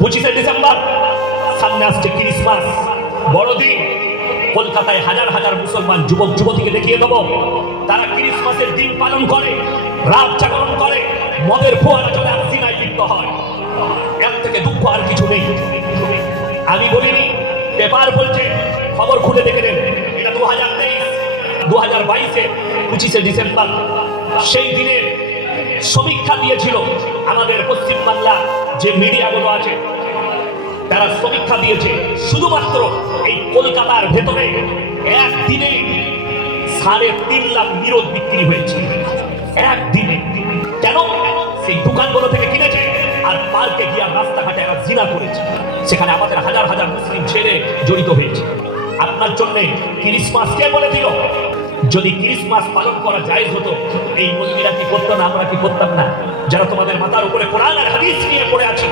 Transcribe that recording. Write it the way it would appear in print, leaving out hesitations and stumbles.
25শে December সামনে আসছে Christmas বড়দিন। কলকাতায় হাজার হাজার মুসলমান যুবক যুবতীকে দেখিয়ে দেবো তারা ক্রিসমাসের দিন পালন করে, রাত জাগরণ করে, মদের ফোয়ারা চলে আর সিনায় লিপ্ত হয়। এর থেকে দুঃখ আর কিছু নেই। আমি বলিনি, পেপার বলছে, খবর খুলে দেখে নেন। এটা 2023 2022-এ 25শে ডিসেম্বর সেই দিনের সমীক্ষা দিয়েছিল আমাদের পশ্চিমবাংলা যে মিডিয়াগুলো আছে তারা সমীক্ষা দিয়েছে শুধুমাত্র এই কলকাতার ভেতরে একদিনে 3.5 লাখ নিরোধ বিক্রি হয়েছে একদিনে। কেন? সেই দোকানগুলো থেকে কিনেছে আর পার্কে গিয়ে রাস্তাঘাটে এরা জিনা করেছে। সেখানে আমাদের হাজার হাজার মুসলিম ছেলে জড়িত হয়েছে। আপনার জন্য ক্রিসমাস কে বলে দিল? যদি ক্রিসমাস পালন করা জায়েজ হতো এই মৌলবীরা কি করতো না, আমরা কি করতাম না? যারা তোমাদের মাথার উপরে কোরআন আর হাদিস নিয়ে পড়ে আছে